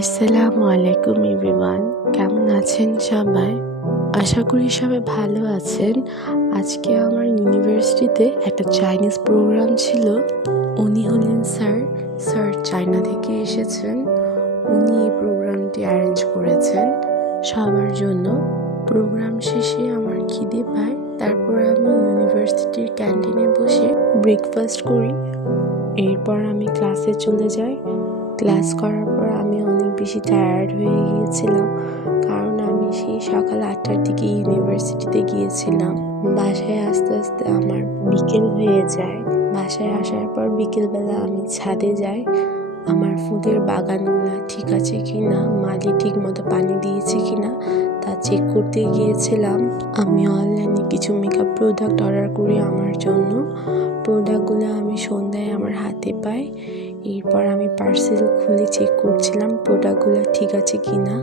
আসসালামু আলাইকুম এভরিওয়ান, কেমন আছেন সবাই? আশা করি সবাই ভালো আছেন। আজকে আমার ইউনিভার্সিটিতে একটা চাইনিজ প্রোগ্রাম ছিল। উনি হলেন স্যার চায়না থেকে এসেছেন। উনি এই প্রোগ্রামটি অ্যারেঞ্জ করেছেন সবার জন্য। প্রোগ্রাম শেষে আমার খিদে পায়, তারপর আমি ইউনিভার্সিটির ক্যান্টিনে বসে ব্রেকফাস্ট করি। এরপর আমি ক্লাসে চলে যাই। ক্লাস করার পর আমি অনেক বেশি টায়ার্ড হয়ে গিয়েছিলাম, কারণ আমি সেই সকাল 8টার দিকে ইউনিভার্সিটিতে গিয়েছিলাম। বাসায় আস্তে আস্তে আমার বিকেল হয়ে যায়। বাসায় আসার পর বিকেলবেলা আমি ছাদে যাই। আমার ফুলের বাগানগুলো ঠিক আছে কিনা, মালি ঠিক মতো পানি দিয়েছে কিনা তা চেক করতে গিয়েছিলাম। আমি অনলাইনে কিছু মেকআপ প্রোডাক্ট অর্ডার করি আমার জন্য। প্রোডাক্টগুলো আমি সন্ধ্যায় আমার হাতে পাই। এরপর আমি পার্সেল খুলে চেক করছিলাম প্রোডাক্টগুলো ঠিক আছে কিনা।